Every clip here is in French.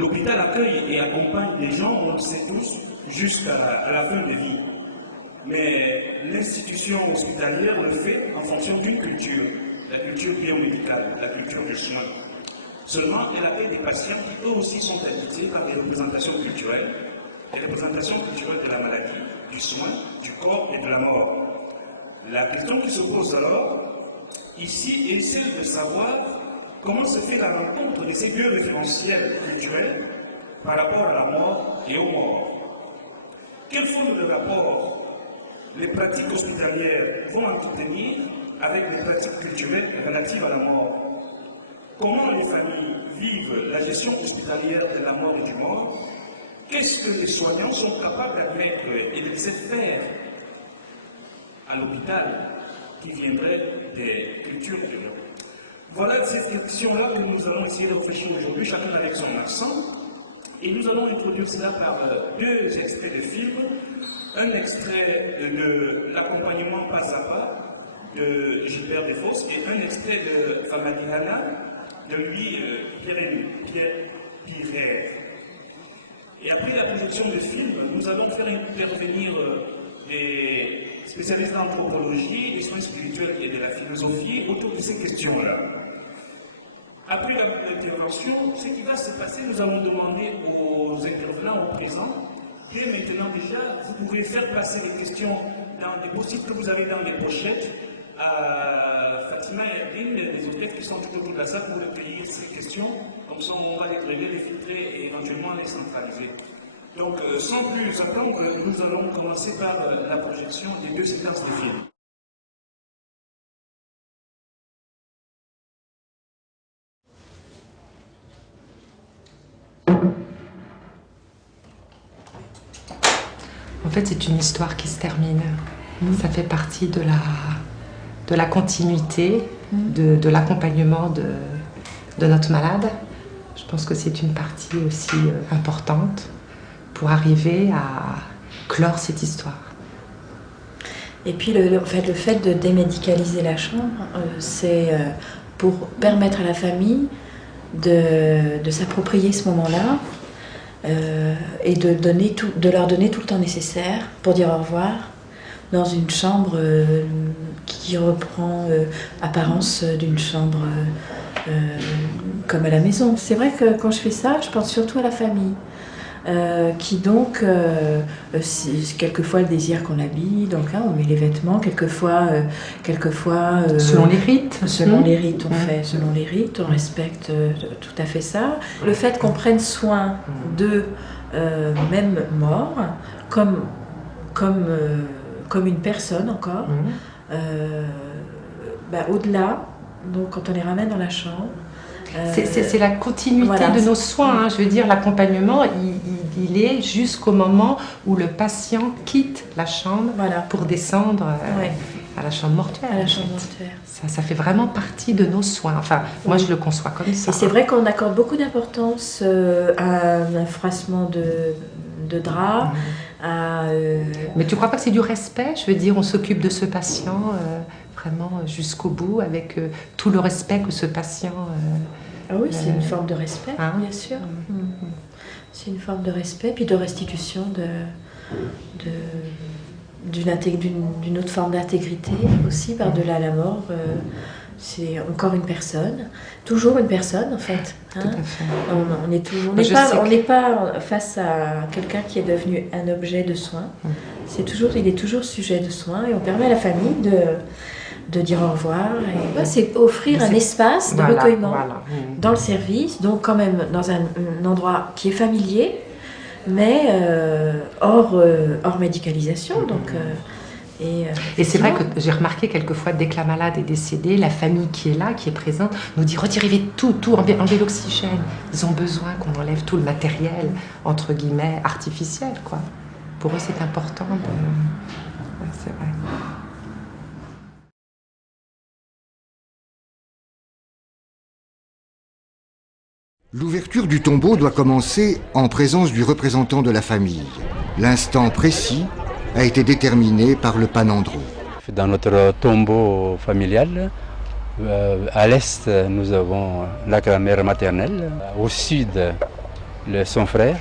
l'hôpital accueille et accompagne des gens, on le sait tous, jusqu'à la fin de vie. Mais l'institution hospitalière le fait en fonction d'une culture, la culture biomédicale, la culture du soin. Seulement, elle accueille des patients qui eux aussi sont habités par des représentations culturelles, des représentations culturelles de la maladie, du soin, du corps et de la mort. La question qui se pose alors, ici, est celle de savoir comment se fait la rencontre de ces deux référentiels culturels par rapport à la mort et aux morts. Quelle forme de rapport les pratiques hospitalières vont entretenir avec les pratiques culturelles relatives à la mort? Comment les familles vivent la gestion hospitalière de la mort et du mort? Qu'est-ce que les soignants sont capables d'admettre et de laisser faire à l'hôpital qui viendrait des cultures de l'homme? Voilà cette question-là que nous allons essayer de réfléchir aujourd'hui, chacun avec son accent. Et nous allons introduire cela par deux extraits de films. Un extrait de l'accompagnement pas à pas de Gilbert Desfosses et un extrait de Famadihana de lui, Pierre Piret. Et après la projection du film, nous allons faire intervenir des spécialistes d'anthropologie, des soins spirituels et de la philosophie autour de ces questions-là. Après l'intervention, ce qui va se passer, nous allons demander aux intervenants au présent, dès maintenant déjà, vous pouvez faire passer les questions dans des post-it que vous avez dans les pochettes à Fatima et Erdine, les hôtesses qui sont tout autour de la salle pour recueillir ces questions. Comme ça, on va les traiter, les filtrer et éventuellement les centraliser. Donc, sans plus attendre, nous allons commencer par la projection des deux séquences de films. En fait, c'est une histoire qui se termine. Ça fait partie de la continuité, de l'accompagnement de notre malade. Je pense que c'est une partie aussi importante pour arriver à clore cette histoire. Et puis le fait de démédicaliser la chambre, c'est pour permettre à la famille de s'approprier ce moment-là et de leur donner tout le temps nécessaire pour dire au revoir dans une chambre qui reprend apparence d'une chambre comme à la maison. C'est vrai que quand je fais ça, je pense surtout à la famille. Qui donc, quelquefois le désir qu'on habille, donc hein, on met les vêtements, quelquefois selon les rites. Selon les rites, on fait, selon les rites, on respecte tout à fait ça. Le fait qu'on prenne soin d'eux, même morts, comme une personne encore, au-delà, donc quand on les ramène dans la chambre, c'est la continuité de nos soins. Hein. Je veux dire, l'accompagnement, il est jusqu'au moment où le patient quitte la chambre pour descendre à la chambre mortuaire. Ça fait vraiment partie de nos soins. Enfin, moi, je le conçois comme ça. Et c'est vrai qu'on accorde beaucoup d'importance à un froissement de drap. Mais tu crois pas que c'est du respect? Je veux dire, on s'occupe de ce patient vraiment jusqu'au bout, avec tout le respect que ce patient... Ah oui, c'est une forme de respect, bien sûr. C'est une forme de respect, puis de restitution d'une autre forme d'intégrité aussi, par-delà la mort. C'est encore une personne, toujours une personne en fait. Tout à fait. On n'est pas face à quelqu'un qui est devenu un objet de soin. Il est toujours sujet de soin et on permet à la famille de dire au revoir. C'est offrir un espace de recueillement dans le service, donc quand même dans un endroit qui est familier, mais hors médicalisation. Donc, et c'est vrai que j'ai remarqué quelquefois, dès que la malade est décédée, la famille qui est là, qui est présente, nous dit retirez vite tout, enlevez l'oxygène. Ils ont besoin qu'on enlève tout le matériel, entre guillemets, artificiel, quoi. Pour eux, c'est important de... Ouais, c'est vrai. L'ouverture du tombeau doit commencer en présence du représentant de la famille. L'instant précis a été déterminé par le panandro. Dans notre tombeau familial, à l'est, nous avons la grand-mère maternelle. Au sud, son frère.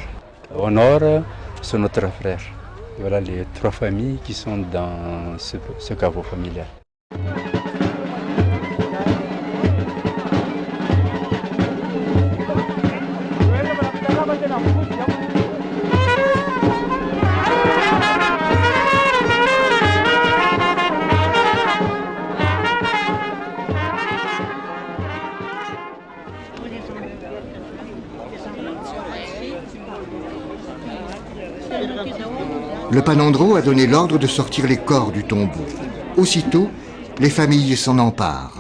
Au nord, c'est notre frère. Voilà les 3 familles qui sont dans ce caveau familial. Le Panandro a donné l'ordre de sortir les corps du tombeau. Aussitôt, les familles s'en emparent.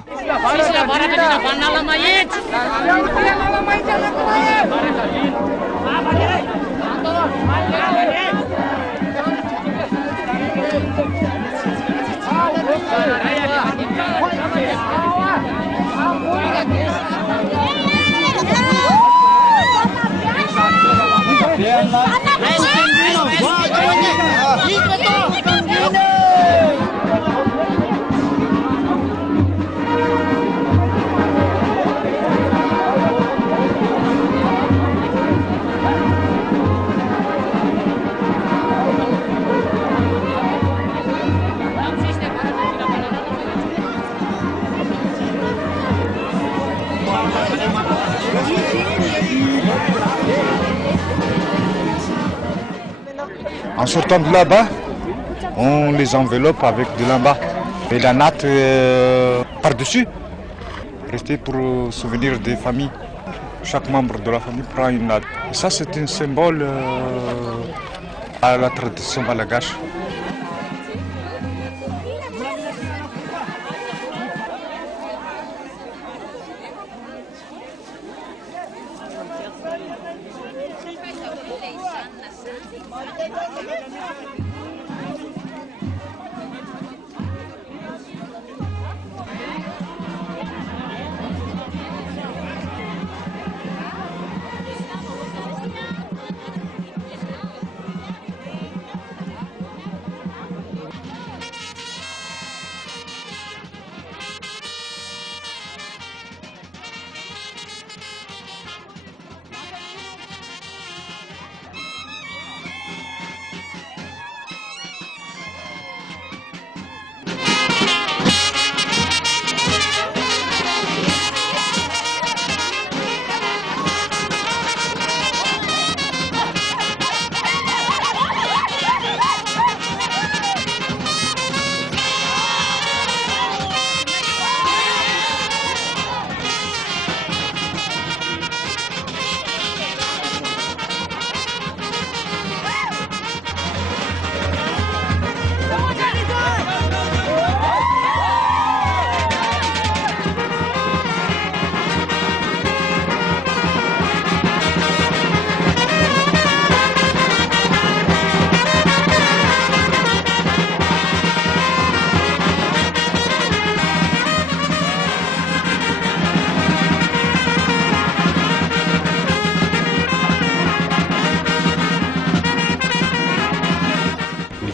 En sortant de là-bas, on les enveloppe avec de lamba et la natte par-dessus, rester pour souvenir des familles. Chaque membre de la famille prend une natte. Et ça, c'est un symbole à la tradition malgache.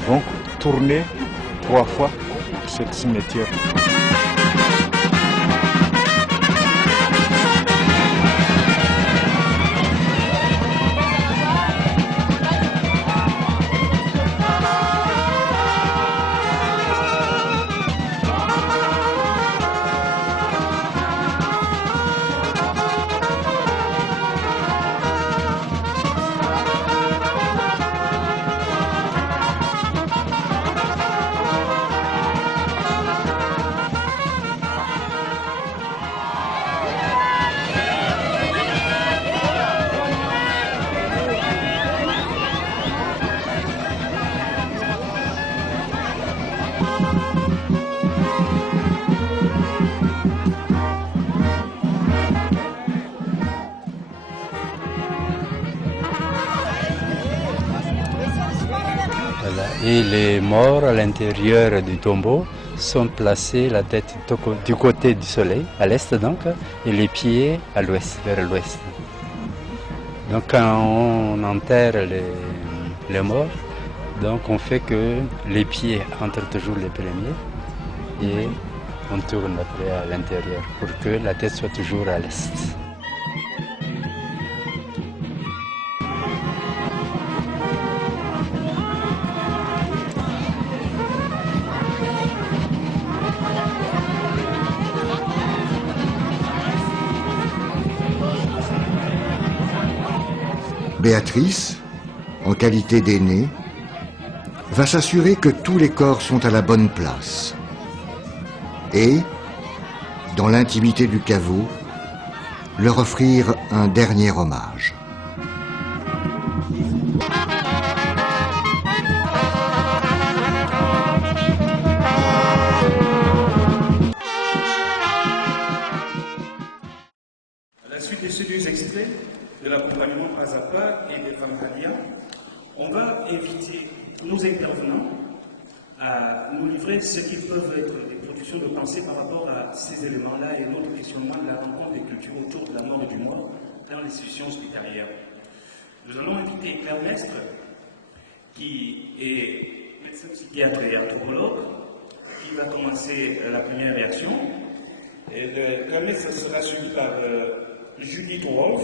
Vont tourner 3 fois cette cimetière. Voilà. Et les morts à l'intérieur du tombeau sont placés, la tête du côté du soleil, à l'est donc, et les pieds à l'ouest, vers l'ouest. Donc quand on enterre les morts, donc on fait que les pieds entrent toujours les premiers et on tourne après à l'intérieur pour que la tête soit toujours à l'est. Béatrice, en qualité d'aînée, va s'assurer que tous les corps sont à la bonne place. Et, dans l'intimité du caveau, leur offrir un dernier hommage. À la suite de ces deux extraits de l'accompagnement pas à pas et des femmes Hadia, on va inviter nos intervenants à nous livrer ce qui peuvent être des productions de pensée par rapport à ces éléments-là et notre questionnement de la rencontre des cultures autour de la mort et du mort dans l'institution hospitalière. Nous allons inviter Claire Mestre, qui est médecin psychiatre et anthropologue, qui va commencer la première réaction. Et Claire Mestre sera suivi par Judith Wolf,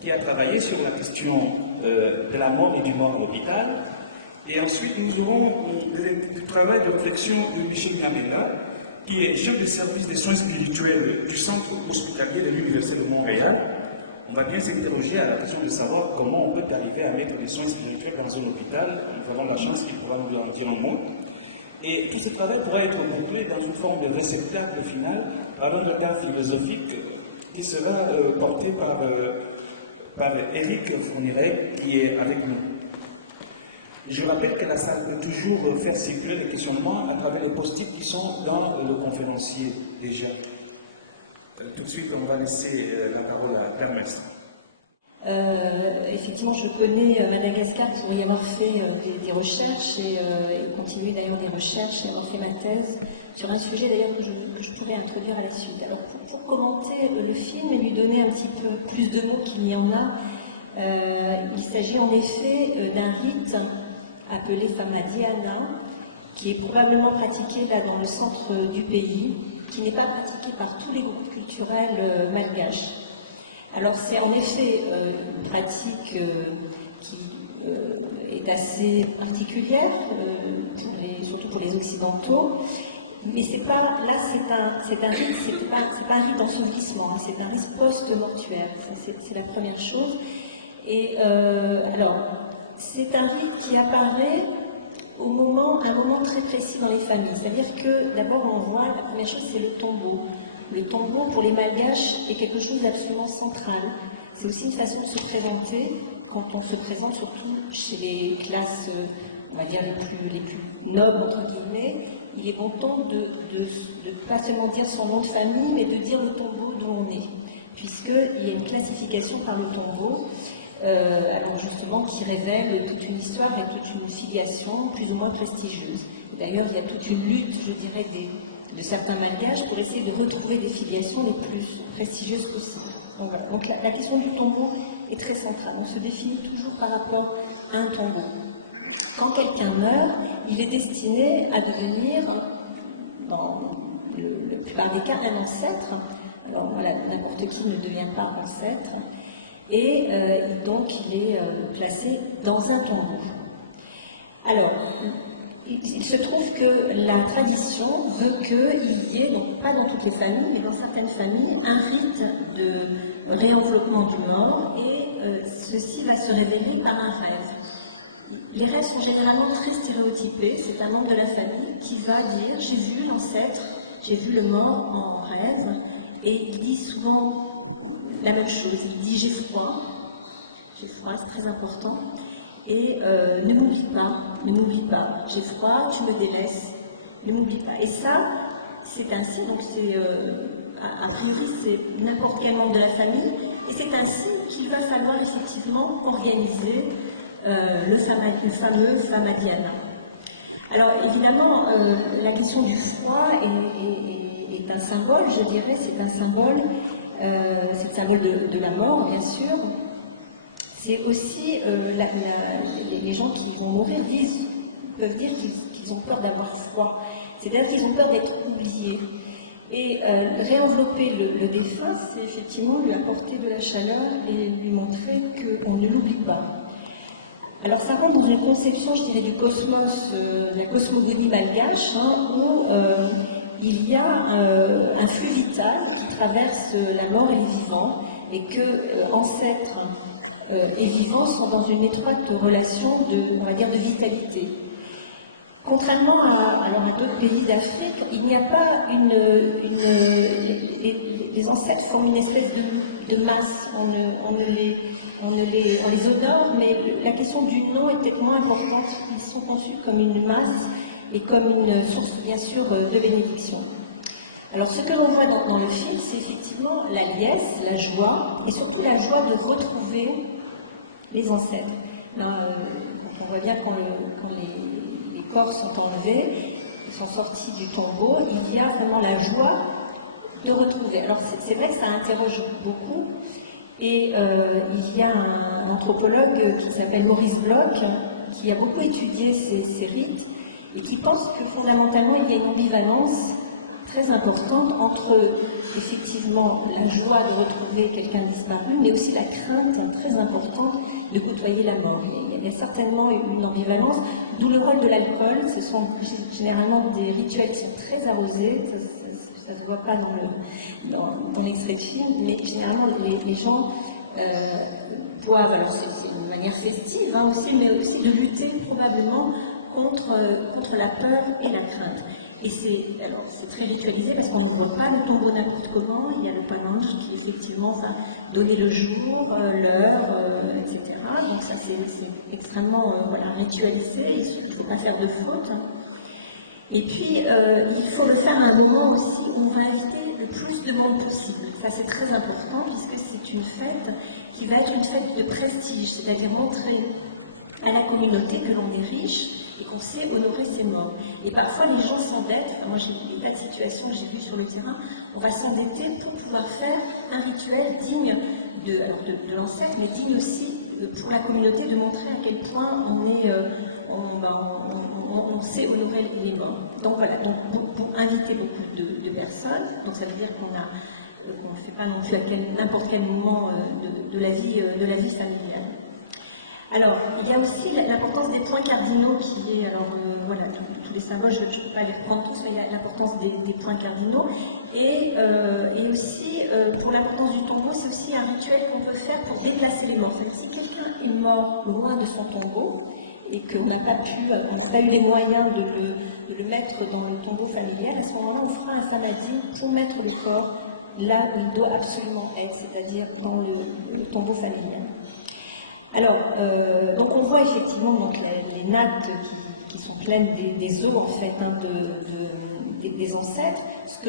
qui a travaillé sur la question de la mort et du mort à l'hôpital. Et ensuite, nous aurons du travail de réflexion de Michel Gamela, qui est chef de service des soins spirituels du centre hospitalier de l'Université de Montréal. On va bien s'interroger à la question de savoir comment on peut arriver à mettre des soins spirituels dans un hôpital. Nous avons la chance qu'il pourra nous en dire un mot. Et tout ce travail pourra être bouclé dans une forme de réceptacle final par un regard philosophique qui sera porté par Éric Fourniret, qui est avec nous. Je rappelle que la salle peut toujours faire circuler les questionnements à travers les post-it qui sont dans le conférencier déjà. Tout de suite, on va laisser la parole à Claire Mestre. Effectivement, je connais Madagascar pour y avoir fait des recherches et continuer d'ailleurs des recherches et avoir fait ma thèse sur un sujet d'ailleurs que je pourrais introduire à la suite. Alors pour commenter le film et lui donner un petit peu plus de mots qu'il n'y en a, il s'agit en effet d'un rite appelé Famadiana, qui est probablement pratiqué là dans le centre du pays, qui n'est pas pratiqué par tous les groupes culturels malgaches. Alors c'est en effet une pratique qui est assez particulière, surtout pour les Occidentaux, mais c'est pas, là c'est un rite, c'est pas un rite d'ensevelissement, c'est un rite post-mortuaire, c'est la première chose. Et alors, c'est un rite qui apparaît à un moment très précis dans les familles. C'est-à-dire que d'abord on voit, la première chose c'est le tombeau. Le tombeau pour les malgaches est quelque chose d'absolument central. C'est aussi une façon de se présenter quand on se présente surtout chez les classes, on va dire les plus nobles entre guillemets. Il est bon temps de pas seulement dire son nom de famille, mais de dire le tombeau d'où on est, puisqu'il y a une classification par le tombeau. Alors justement qui révèle toute une histoire et toute une filiation plus ou moins prestigieuse. D'ailleurs, il y a toute une lutte, je dirais, de certains malgaches pour essayer de retrouver des filiations les plus prestigieuses possibles. Donc, voilà. Donc la question du tombeau est très centrale. On se définit toujours par rapport à un tombeau. Quand quelqu'un meurt, il est destiné à devenir, dans la plupart des cas, un ancêtre. Alors voilà, n'importe qui ne devient pas ancêtre. Et donc il est placé dans un tombeau. Alors, il se trouve que la tradition veut qu'il y ait, donc pas dans toutes les familles, mais dans certaines familles, un rite de réenveloppement du mort, et ceci va se révéler par un rêve. Les rêves sont généralement très stéréotypés. C'est un membre de la famille qui va dire « j'ai vu l'ancêtre, j'ai vu le mort en rêve », et il dit souvent la même chose, il dit j'ai froid, c'est très important, et ne m'oublie pas, j'ai froid, tu me délaisses, ne m'oublie pas. Et ça, c'est ainsi, donc c'est, a priori, c'est n'importe quel membre de la famille, et c'est ainsi qu'il va falloir effectivement organiser le fameux Famadiana. Alors évidemment, la question du froid est un symbole, je dirais, c'est un symbole de la mort, bien sûr. C'est aussi, les gens qui vont mourir peuvent dire qu'ils ont peur d'avoir froid. C'est-à-dire qu'ils ont peur d'être oubliés. Et réenvelopper le défunt, c'est effectivement lui apporter de la chaleur et lui montrer qu'on ne l'oublie pas. Alors ça rentre dans une conception, je dirais, du cosmos, de la cosmogonie malgache, où il y a un flux vital qui traverse la mort et les vivants, et que ancêtre et vivants sont dans une étroite relation on va dire, de vitalité. Contrairement à d'autres pays d'Afrique, il n'y a pas les ancêtres forment une espèce de masse, on les honore, mais la question du nom est peut-être moins importante. Ils sont conçus comme une masse et comme une source, bien sûr, de bénédiction. Alors, ce que l'on voit dans le film, c'est effectivement la liesse, la joie, et surtout la joie de retrouver les ancêtres. Là, quand on voit bien quand les corps sont enlevés, ils sont sortis du tombeau, il y a vraiment la joie de retrouver. Alors, c'est vrai que ça interroge beaucoup, et il y a un anthropologue qui s'appelle Maurice Bloch, qui a beaucoup étudié ces rites, et qui pense que fondamentalement, il y a une ambivalence très importante entre effectivement la joie de retrouver quelqu'un disparu, mais aussi la crainte très importante de côtoyer la mort. Il y a certainement une ambivalence, d'où le rôle de l'alcool. Ce sont généralement des rituels qui sont très arrosés, ça ne se voit pas dans l'extrait de film, mais généralement les gens boivent, alors c'est une manière festive aussi, mais aussi de lutter probablement contre la peur et la crainte. Et c'est très ritualisé parce qu'on ne voit pas le tombeau n'importe comment. Il y a le palinge qui effectivement va donner le jour, l'heure, etc. Donc ça c'est extrêmement ritualisé. Il ne faut pas faire de faute. Et puis il faut le faire à un moment aussi où on va inviter le plus de monde possible. Ça c'est très important puisque c'est une fête qui va être une fête de prestige, c'est-à-dire montrer à la communauté que l'on est riche et qu'on sait honorer ses morts. Et parfois, les gens s'endettent. Moi, j'ai des tas de situations que j'ai vues sur le terrain. On va s'endetter pour pouvoir faire un rituel digne de l'ancêtre, mais digne aussi pour la communauté de montrer à quel point on sait honorer les morts. Donc voilà, pour inviter beaucoup de personnes, donc ça veut dire qu'on ne fait pas non plus à n'importe quel moment de la vie familiale. Alors, il y a aussi l'importance des points cardinaux qui est, tous les symboles, je ne peux pas les reprendre tous, mais il y a l'importance des points cardinaux. Et aussi, pour l'importance du tombeau, c'est aussi un rituel qu'on peut faire pour déplacer les morts. C'est-à-dire, si quelqu'un est mort loin de son tombeau, et qu'on n'a pas eu les moyens de le mettre dans le tombeau familial, à ce moment-là, on fera un samadhi pour mettre le corps là où il doit absolument être, c'est-à-dire dans le tombeau familial. Alors, donc on voit effectivement donc, les nattes qui sont pleines des os en fait des ancêtres. Ce que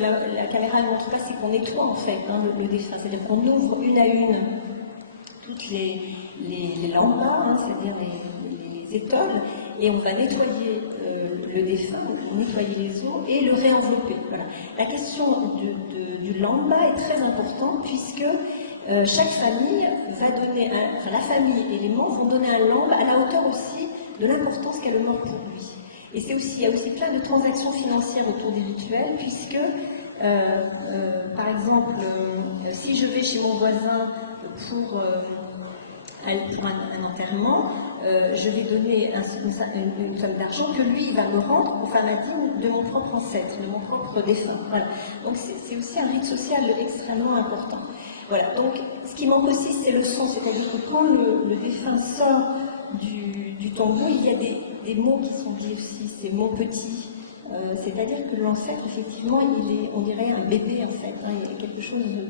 la caméra ne montre pas, c'est qu'on nettoie en fait le défunt, c'est-à-dire qu'on ouvre une à une toutes les lambas, c'est-à-dire les étoiles, et on va nettoyer le défunt, nettoyer les os et le réenvelopper. Voilà. La question du lamba est très importante puisque chaque famille va donner, la famille et les membres vont donner un lambe à la hauteur aussi de l'importance qu'a le mort pour lui. Et il y a aussi plein de transactions financières autour des rituels, puisque, par exemple, si je vais chez mon voisin pour un enterrement, je vais donner une somme d'argent que lui va me rendre au Famadine de mon propre ancêtre, de mon propre défunt. Voilà. Donc c'est aussi un rite social extrêmement important. Voilà. Donc ce qui manque aussi, c'est le son, c'est-à-dire que quand le défunt sort du tombeau, il y a des mots qui sont dits aussi, ces mots petits. C'est-à-dire que l'ancêtre, effectivement, il est, on dirait, un bébé, en fait. Il y a quelque chose de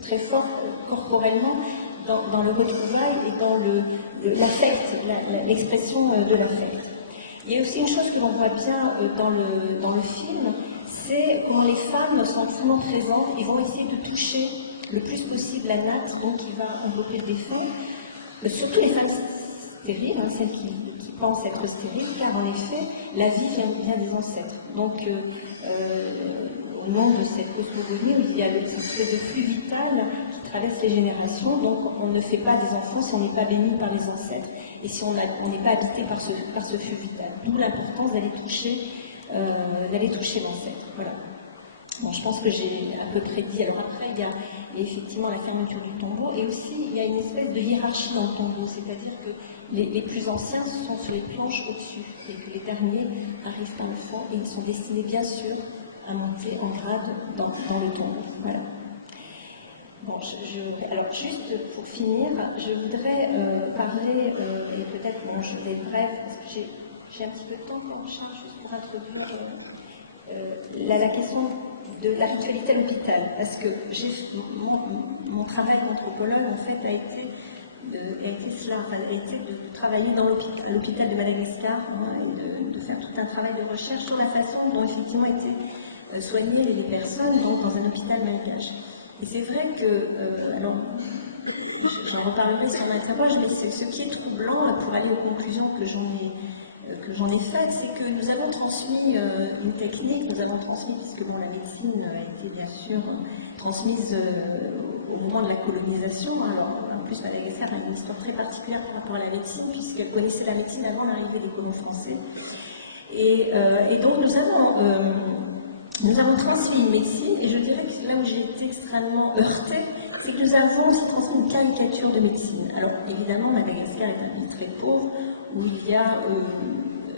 très fort corporellement dans le retrouvail et dans l'affect, l'expression de l'affect. Il y a aussi une chose que l'on voit bien dans le film, c'est comment les femmes sont extrêmement présentes et vont essayer de toucher le plus possible la natte, donc qui va envelopper le défunt. Surtout les femmes stériles, celles qui pensent être stériles, car en effet, la vie vient des ancêtres. Donc, au nom de cette cosmogonie, il y a cette espèce de flux vital qui traverse les générations, donc on ne fait pas des enfants si on n'est pas béni par les ancêtres, et si on n'est pas habité par ce flux vital. D'où l'importance d'aller toucher l'ancêtre. Voilà. Bon, je pense que j'ai à peu près dit. Alors après, il y a effectivement la fermeture du tombeau, et aussi il y a une espèce de hiérarchie dans le tombeau, c'est-à-dire que les plus anciens sont sur les planches au-dessus, et que les derniers arrivent par le fond, et ils sont destinés bien sûr à monter en grade dans le tombeau. Voilà. Bon, alors juste pour finir, je voudrais parler, et peut-être, bon, je vais être bref, parce que j'ai un petit peu de temps pour juste pour introduire la question de la ritualité à l'hôpital, parce que mon travail d'anthropologue, en fait, a été de travailler dans l'hôpital de Madagascar, hein, et de faire tout un travail de recherche sur la façon dont effectivement étaient soignées les personnes donc, dans un hôpital malgache. Et c'est vrai que, alors, j'en reparlerai sur ma interroge, mais ce qui est troublant, pour aller aux conclusions que j'en ai faites, c'est que nous avons transmis une technique, nous avons transmis, puisque bon, la médecine a été bien sûr transmise au moment de la colonisation. Alors, en plus, Madagascar a une histoire très particulière par rapport à la médecine, puisqu'elle connaissait la médecine avant l'arrivée des colons français. Et donc, nous avons transmis une médecine, et je dirais que là où j'ai été extrêmement heurtée, c'est que nous avons aussi transmis une caricature de médecine. Alors, évidemment, Madagascar est un pays très pauvre, où il y a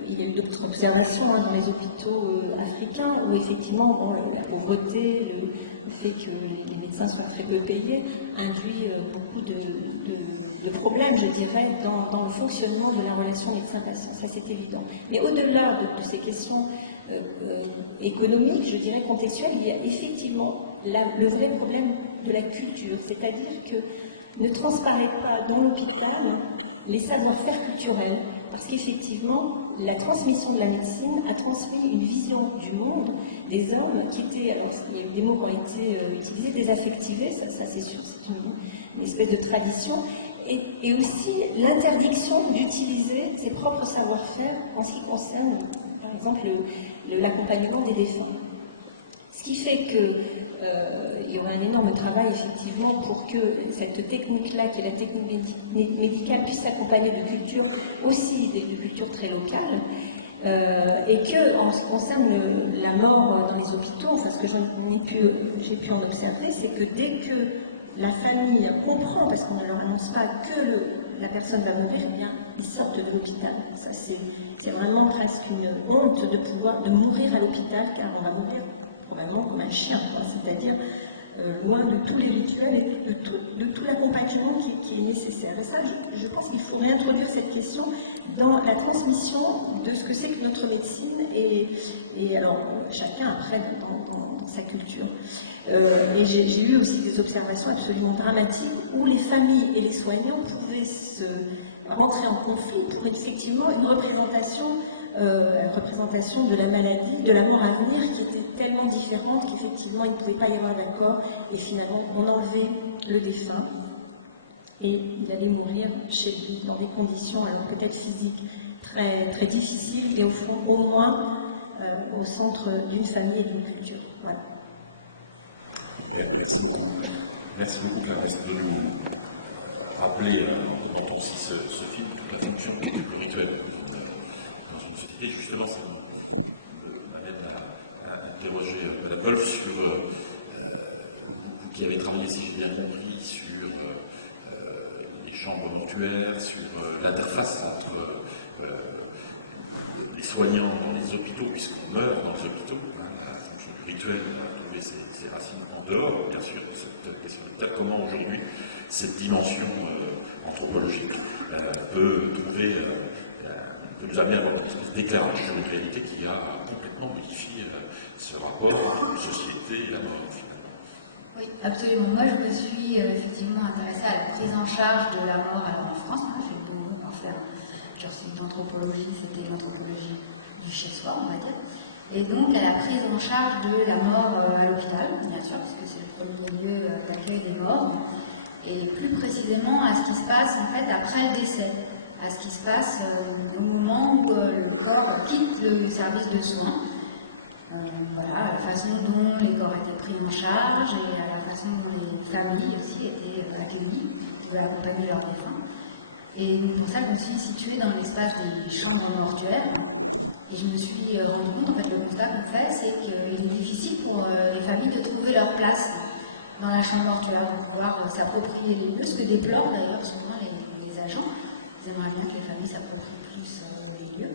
eu d'autres observations dans les hôpitaux africains, où effectivement, bon, la pauvreté, le fait que les médecins soient très peu payés, induit beaucoup de problèmes, je dirais, dans le fonctionnement de la relation médecin-patient. Ça, c'est évident. Mais au-delà de ces questions économiques, je dirais contextuelles, il y a effectivement le vrai problème de la culture, c'est-à-dire que ne transparaît pas dans l'hôpital les savoir-faire culturels, parce qu'effectivement, la transmission de la médecine a transmis une vision du monde des hommes qui étaient, alors il y a eu des mots qui ont été utilisés, désaffectivés, ça c'est sûr, c'est une espèce de tradition, et aussi l'interdiction d'utiliser ses propres savoir-faire en ce qui concerne, par exemple, l'accompagnement des défunts. Ce qui fait qu'il y aura un énorme travail effectivement pour que cette technique-là, qui est la technique médicale, puisse s'accompagner de cultures aussi, de cultures très locales, et que, en ce qui concerne la mort dans les hôpitaux, enfin ce que j'ai pu en observer, c'est que dès que la famille comprend, parce qu'on ne leur annonce pas que la personne va mourir, eh bien, ils sortent de l'hôpital. Ça, c'est vraiment presque une honte de mourir à l'hôpital, car on va mourir probablement comme un chien, c'est-à-dire loin de tous les rituels et de tout l'accompagnement qui est nécessaire. Et ça, je pense qu'il faut réintroduire cette question dans la transmission de ce que c'est que notre médecine et alors chacun après dans sa culture. Et j'ai eu aussi des observations absolument dramatiques où les familles et les soignants pouvaient se rentrer en conflit pour effectivement une représentation de la maladie, de la mort à venir qui était tellement différente qu'effectivement il ne pouvait pas y avoir d'accord et finalement on enlevait le défunt et il allait mourir chez lui dans des conditions alors peut-être physiques très, très difficiles et au fond au moins au centre d'une famille et d'une culture. Voilà. Merci beaucoup. Merci beaucoup Clarisse de nous rappeler dans aussi ce film la fonction du rituel dans une société. Justement, ça m'amène à interroger Mme Wolf sur vous qui avez travaillé, si j'ai bien compris, sur les chambres mortuaires, sur l'interface entre les soignants dans les hôpitaux, puisqu'on meurt dans les hôpitaux, la fonction du rituel a trouvé ses racines en dehors, bien sûr, de cette question de comment aujourd'hui cette dimension anthropologique peut nous amener à avoir une espèce d'éclairage sur une réalité qui a complètement modifié ce rapport entre la société et la mort, finalement. Oui, absolument. Moi, je me suis effectivement intéressée à la prise en charge de la mort en France. J'ai beaucoup en faire. Genre, c'est l'anthropologie, c'était l'anthropologie du chez-soi, on va dire. Et donc, à la prise en charge de la mort à l'hôpital, bien sûr, parce que c'est le premier lieu d'accueil des morts. Et plus précisément à ce qui se passe en fait après le décès, à ce qui se passe au moment où le corps quitte le service de soins. Voilà, à la façon dont les corps étaient pris en charge et à la façon dont les familles aussi étaient accueillies, pouvaient accompagner leurs défunts. Et pour ça, je me suis située dans l'espace des chambres mortuaires. Et je me suis rendu compte, en fait, le constat qu'on fait, c'est qu'il est difficile pour les familles de trouver leur place dans la chambre mortuaire, de pouvoir s'approprier les lieux, ce que déplorent d'ailleurs souvent les agents. Ils aimeraient bien que les familles s'approprient plus les lieux.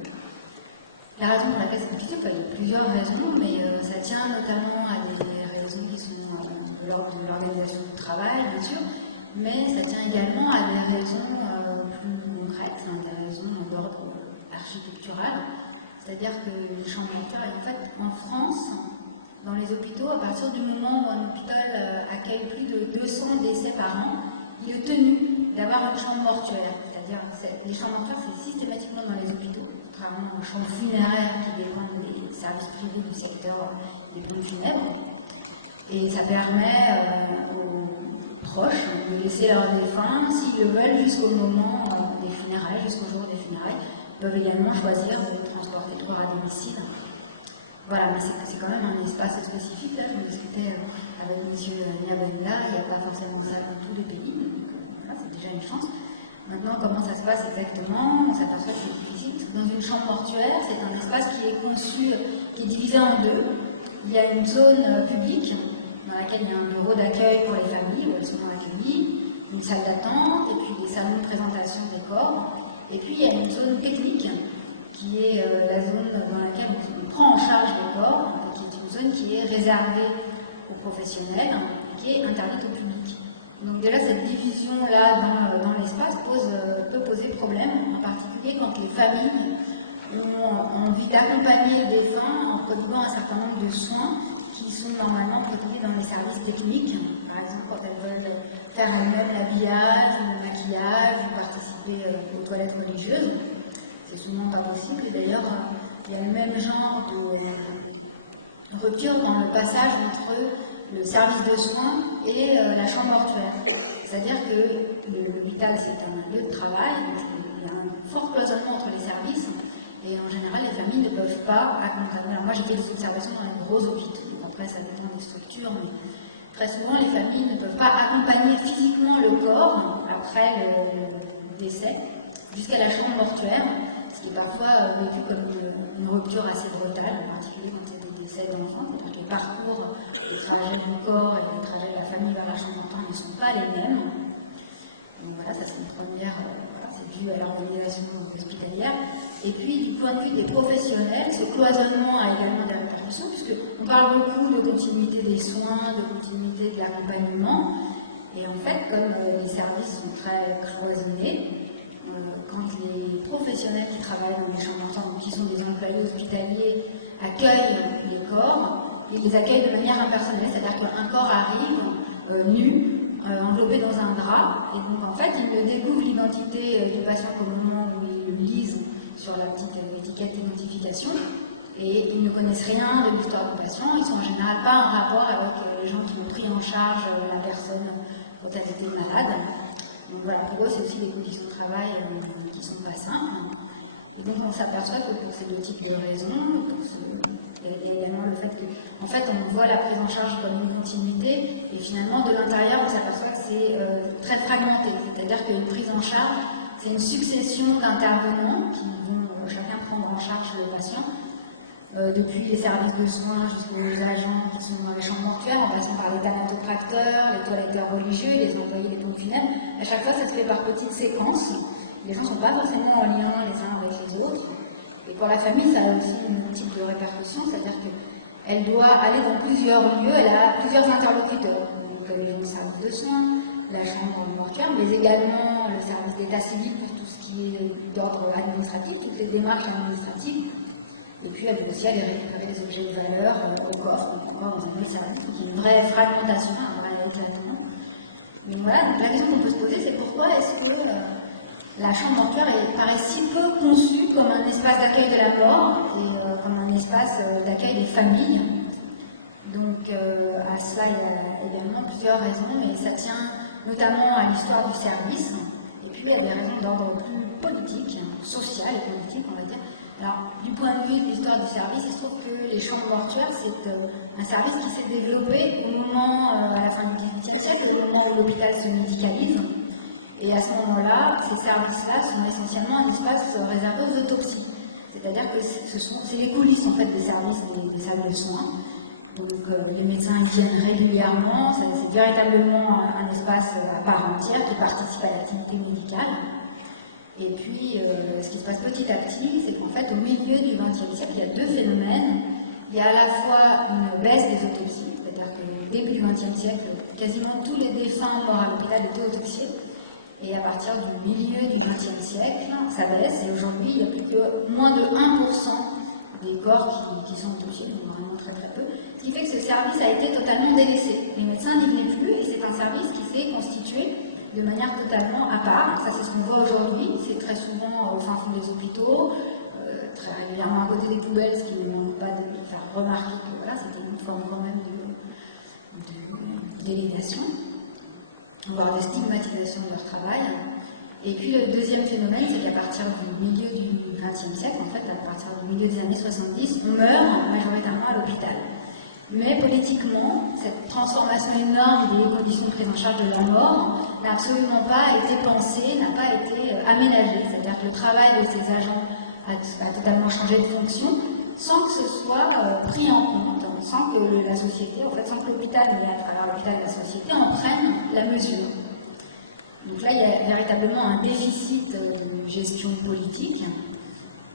La raison pour laquelle c'est difficile, il y a plusieurs raisons, mais ça tient notamment à des raisons qui sont de l'ordre de l'organisation du travail, bien sûr. mais ça tient également à des raisons plus concrètes, des raisons d'ordre architectural. C'est-à-dire que les chambres mortuaires, en fait, en France, dans les hôpitaux, à partir du moment où un hôpital accueille plus de 200 décès par an, il est tenu d'avoir une chambre mortuaire. C'est-à-dire que les chambres mortuaires, c'est systématiquement dans les hôpitaux, contrairement aux chambres funéraires qui dépendent des services privés du secteur des pompes funèbres. Et ça permet aux proches de laisser leurs défunts, s'ils le veulent, jusqu'au moment des funérailles, jusqu'au jour des funérailles. Ils peuvent également choisir de transporter le corps à domicile. Voilà, mais c'est quand même un espace spécifique. Là, je discutais avec M. Niabella, il n'y a pas forcément ça dans tous les pays, donc voilà, c'est déjà une chance. Maintenant, comment ça se passe exactement? On s'aperçoit que c'est difficile, parce que dans une chambre mortuaire, c'est un espace qui est conçu, qui est divisé en deux. Il y a une zone publique, dans laquelle il y a un bureau d'accueil pour les familles, où elles sont accueillies, une salle d'attente, et puis des salons de présentation des corps. Et puis, il y a une zone technique, qui est la zone dans laquelle on prend en charge les corps, qui est une zone qui est réservée aux professionnels, et qui est interdite au public. Donc déjà, cette division-là dans l'espace peut poser problème, en particulier quand les familles ont envie d'accompagner le défunt en prodiguant un certain nombre de soins qui sont normalement prodigués dans les services techniques. Par exemple, quand elles veulent faire elles-mêmes l'habillage, le maquillage, ou participer aux toilettes religieuses. C'est souvent pas possible. Et d'ailleurs, il y a le même genre de rupture dans le passage entre le service de soins et la chambre mortuaire. C'est-à-dire que l'hôpital, c'est un lieu de travail, donc il y a un fort cloisonnement entre les services, et en général, les familles ne peuvent pas accompagner. Alors moi, j'ai fait des observations dans les gros hôpitaux, après ça dépend des structures, mais très souvent, les familles ne peuvent pas accompagner physiquement le corps après le décès jusqu'à la chambre mortuaire, ce qui est parfois vécu comme une rupture assez brutale, en particulier quand il y a des décès d'enfants. Donc les parcours, les trajets du corps et les trajets de la famille vers la chambre mortuaire ne sont pas les mêmes. Donc voilà, ça c'est une première, c'est dû à l'organisation hospitalière. Et puis du point de vue des professionnels, ce cloisonnement a également des répercussions, puisqu'on parle beaucoup de continuité des soins, de continuité de l'accompagnement. Et en fait, comme les services sont très cloisonnés, quand les professionnels qui travaillent dans les chambres mortuaires, qui sont des employés hospitaliers, accueillent les corps, ils les accueillent de manière impersonnelle, c'est-à-dire qu'un corps arrive nu, enveloppé dans un drap, et donc en fait ils ne découvrent l'identité du patient qu'au moment où ils le lisent sur la petite étiquette d'identification, et ils ne connaissent rien de l'histoire du patient, ils sont en général pas en rapport avec les gens qui ont pris en charge la personne quand elle était malade. Donc voilà, pour eux, c'est aussi des conditions de travail qui ne sont pas simples. Et donc on s'aperçoit que pour ces deux types de raisons, il y a également le fait qu'en fait, on voit la prise en charge comme une continuité, et finalement, de l'intérieur, on s'aperçoit que c'est très fragmenté. C'est-à-dire qu'une prise en charge, c'est une succession d'intervenants qui vont chacun prendre en charge le patient, depuis les services de soins jusqu'aux agents qui sont dans les chambres mortuaires, en passant par les thanatopracteurs, les toiletteurs religieux, les employés des pompes funèbres. À chaque fois, ça se fait par petites séquences. Les gens ne sont pas forcément en lien les uns avec les autres. Et pour la famille, ça a aussi un type de répercussion, c'est-à-dire qu'elle doit aller dans plusieurs lieux, elle a plusieurs interlocuteurs. Donc le service de soins, la chambre mortuaire, mais également le service d'état civil pour tout ce qui est d'ordre administratif, toutes les démarches administratives. Et puis elle doit aussi aller récupérer des objets de valeur au corps, dans un autre service, donc il y a une vraie fragmentation, un vrai éclatement. Mais voilà, donc la question qu'on peut se poser, c'est pourquoi est-ce que la chambre mortuaire paraît si peu conçue comme un espace d'accueil de la mort et comme un espace d'accueil des familles. Donc à cela, il y a également plusieurs raisons, et ça tient notamment à l'histoire du service, et puis il y a des raisons d'ordre plus politique, social et politique, on va dire. Alors, du point de vue de l'histoire du service, il se trouve que les chambres mortuaires, c'est un service qui s'est développé au moment, à la fin du XVIIIe siècle, au moment où l'hôpital se médicalise. Et à ce moment-là, ces services-là sont essentiellement un espace réservé aux autopsies. C'est-à-dire que c'est les coulisses en fait, des services des salles de soins. Donc les médecins y viennent régulièrement, c'est véritablement un espace à part entière qui participe à l'activité médicale. Et puis, ce qui se passe petit à petit, c'est qu'en fait, au milieu du XXe siècle, il y a deux phénomènes. Il y a à la fois une baisse des autopsies, c'est-à-dire que début du XXe siècle, quasiment tous les défunts morts à l'hôpital étaient autopsiés. Et à partir du milieu du XXe siècle, ça baisse. Et aujourd'hui, il n'y a plus que moins de 1% des corps qui sont autopsiés, donc vraiment très très peu. Ce qui fait que ce service a été totalement délaissé. Les médecins n'y venaient plus et c'est un service qui s'est constitué de manière totalement à part. Ça, c'est ce qu'on voit aujourd'hui. C'est très souvent au fin fond des hôpitaux, très régulièrement à côté des poubelles, ce qui ne demande pas de faire remarquer que voilà, c'était une forme quand même de délégation, voire de stigmatisation de leur travail. Et puis le deuxième phénomène, c'est qu'à partir du milieu du XXe siècle, en fait, à partir du milieu des années 70, on meurt majoritairement à l'hôpital. Mais politiquement, cette transformation énorme des conditions de prise en charge de la mort n'a absolument pas été pensée, n'a pas été aménagée. C'est-à-dire que le travail de ces agents a totalement changé de fonction sans que ce soit pris en compte, sans que la société, en fait, sans que l'hôpital, et à travers l'hôpital de la société, en prenne la mesure. Donc là, il y a véritablement un déficit de gestion politique.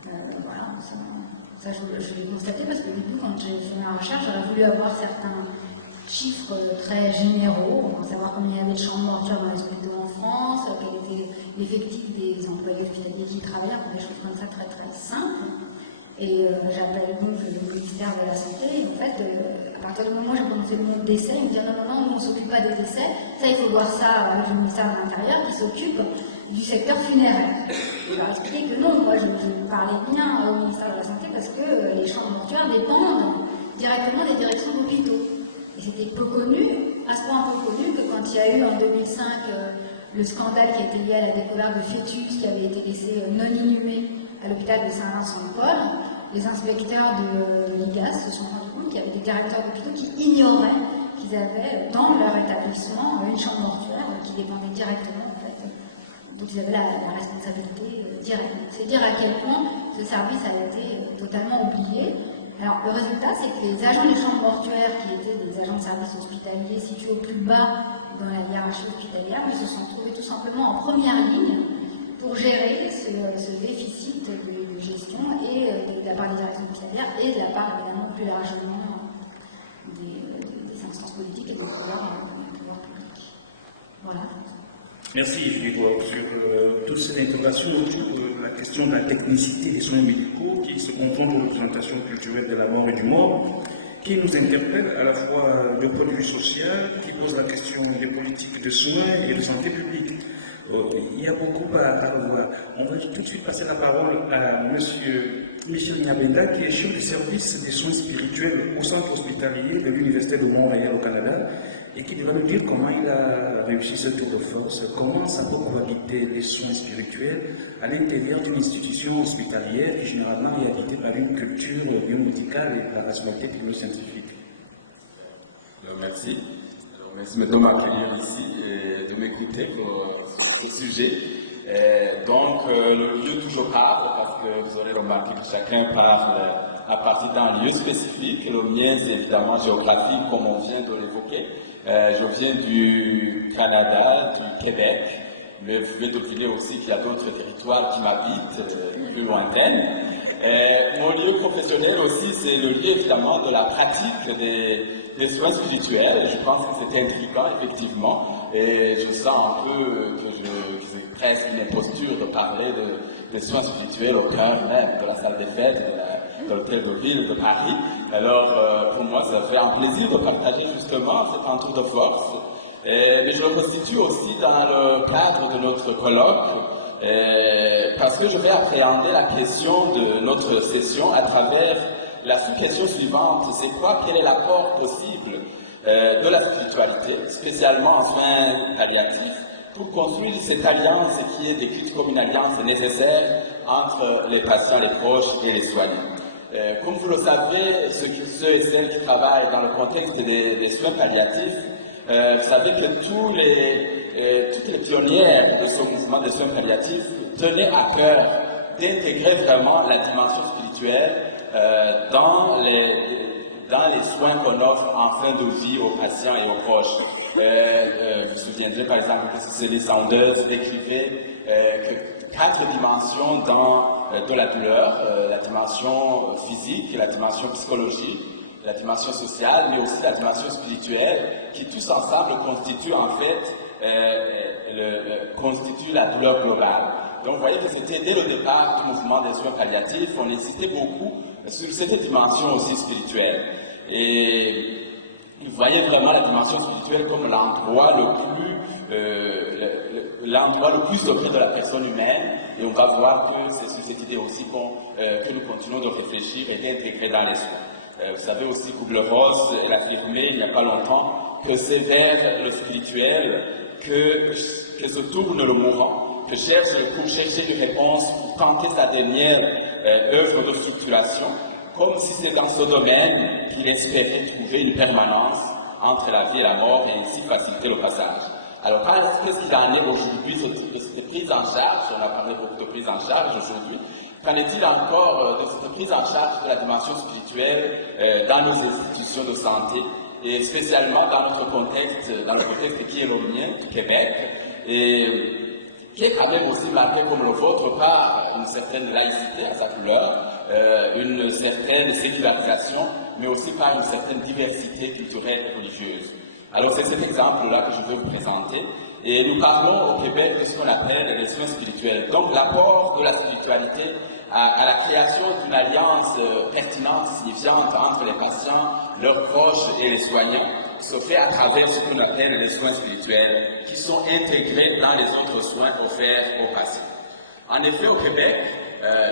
Voilà, ça je l'ai constaté parce que du coup, quand j'ai fait ma recherche, j'aurais voulu avoir certains chiffres très généraux, savoir combien il y avait de chambres mortuaires dans les hôpitaux en France, quel était l'effectif des employés hospitaliers qui travaillaient, des choses comme ça très très simples. Et j'appelle donc le ministère de la Santé, et en fait, à partir du moment où j'ai commencé le mot décès, ils me disent non, nous on ne s'occupe pas des décès, ça il faut voir ça avec le ministère de l'Intérieur qui s'occupe du secteur funéraire. Je leur ai expliqué que non, moi je parlais bien au ministère de la Santé parce que les chambres mortuaires dépendent directement des directions d'hôpitaux. Et c'était peu connu, à ce point peu connu que quand il y a eu en 2005 le scandale qui était lié à la découverte de fœtus qui avait été laissé non inhumé à l'hôpital de Saint-Vincent-de-Paul, les inspecteurs de l'IGAS se sont rendus compte qu'il y avait des directeurs d'hôpitaux qui ignoraient qu'ils avaient dans leur établissement une chambre mortuaire qui dépendait directement en fait. Donc ils avaient la responsabilité directe. C'est dire à quel point ce service a été totalement oublié. Alors le résultat, c'est que les agents des chambres mortuaires, qui étaient des agents de service hospitalier situés au plus bas dans la hiérarchie hospitalière, ils se sont trouvés tout simplement en première ligne pour gérer ce déficit de gestion et de la part des directions hospitalières et de la part évidemment plus largement des instances politiques et des pouvoirs publics. Voilà. Merci Grégoire sur toutes ces interrogations autour de la question de la technicité des soins médicaux qui se confrontent aux représentations culturelles de la mort et du mort, qui nous interpelle à la fois d'un point de vue social, qui pose la question des politiques de soins et de santé publique. Il y a beaucoup à revoir. On va tout de suite passer la parole à Monsieur Nyabenda, qui est chef du service des soins spirituels au centre hospitalier de l'Université de Montréal au Canada, et qui va nous dire comment il a réussi ce tour de force, comment ça peut cohabiter les soins spirituels à l'intérieur d'une institution hospitalière qui généralement est habitée par une culture biomédicale et par la rationalité technoscientifique. Alors, merci. Merci de m'accueillir ici et de m'écouter pour ce sujet. Donc, le lieu toujours parle, parce que vous aurez remarqué que chacun parle à partir d'un lieu spécifique. Le mien, c'est évidemment géographique, comme on vient de l'évoquer. Je viens du Canada, du Québec, mais vous pouvez deviner aussi qu'il y a d'autres territoires qui m'habitent, plus lointaines. Mon lieu professionnel aussi, c'est le lieu évidemment de la pratique des soins spirituels. Je pense que c'était intriguant, effectivement, et je sens un peu que c'est presque une imposture de parler des soins spirituels au cœur même de la salle des fêtes de l'hôtel de ville de Paris. Alors, pour moi, ça fait un plaisir de partager justement cet tour de force. Mais je le constitue aussi dans le cadre de notre colloque, parce que je vais appréhender la question de notre session à travers la sous-question suivante, c'est quel est l'apport possible de la spiritualité, spécialement en soins palliatifs, pour construire cette alliance qui est décrite comme une alliance nécessaire entre les patients, les proches et les soignants. Comme vous le savez, ceux et celles qui travaillent dans le contexte des soins palliatifs, vous savez que toutes les pionnières de ce mouvement des soins palliatifs tenaient à cœur d'intégrer vraiment la dimension spirituelle dans les soins qu'on offre en fin de vie aux patients et aux proches. Je me souviendrai par exemple que Cicely Saunders écrivait que 4 dimensions de la douleur, la dimension physique, la dimension psychologique, la dimension sociale, mais aussi la dimension spirituelle, qui tous ensemble constituent en fait constituent la douleur globale. Donc vous voyez que c'était dès le départ du mouvement des soins palliatifs, on insistait beaucoup sur cette dimension aussi spirituelle. Et vous voyez vraiment la dimension spirituelle comme l'endroit le plus secret de la personne humaine, et on va voir que c'est sur cette idée aussi que nous continuons de réfléchir et d'intégrer dans les soins. Vous savez aussi, Kubler-Ross l'affirmait il n'y a pas longtemps que c'est vers le spirituel que se tourne le mourant, que cherche pour chercher une réponse, pour tenter sa dernière œuvre de structuration, comme si c'est dans ce domaine qu'il espérait trouver une permanence entre la vie et la mort et ainsi faciliter le passage. Alors, qu'est-ce qu'il en est aujourd'hui de cette prise en charge? On a parlé beaucoup de prise en charge aujourd'hui. Qu'en est-il encore de cette prise en charge de la dimension spirituelle dans nos institutions de santé, et spécialement dans notre contexte, dans le contexte qui est le mien, du Québec, et qui est quand même aussi marqué comme le vôtre par une certaine laïcité à sa couleur, une certaine sécularisation, mais aussi par une certaine diversité culturelle et religieuse. Alors c'est cet exemple-là que je veux vous présenter. Et nous parlons au Québec de ce qu'on appelle les soins spirituels. Donc l'apport de la spiritualité à la création d'une alliance pertinente, signifiante entre les patients, leurs proches et les soignants se fait à travers ce qu'on appelle les soins spirituels, qui sont intégrés dans les autres soins offerts aux patients. En effet, au Québec,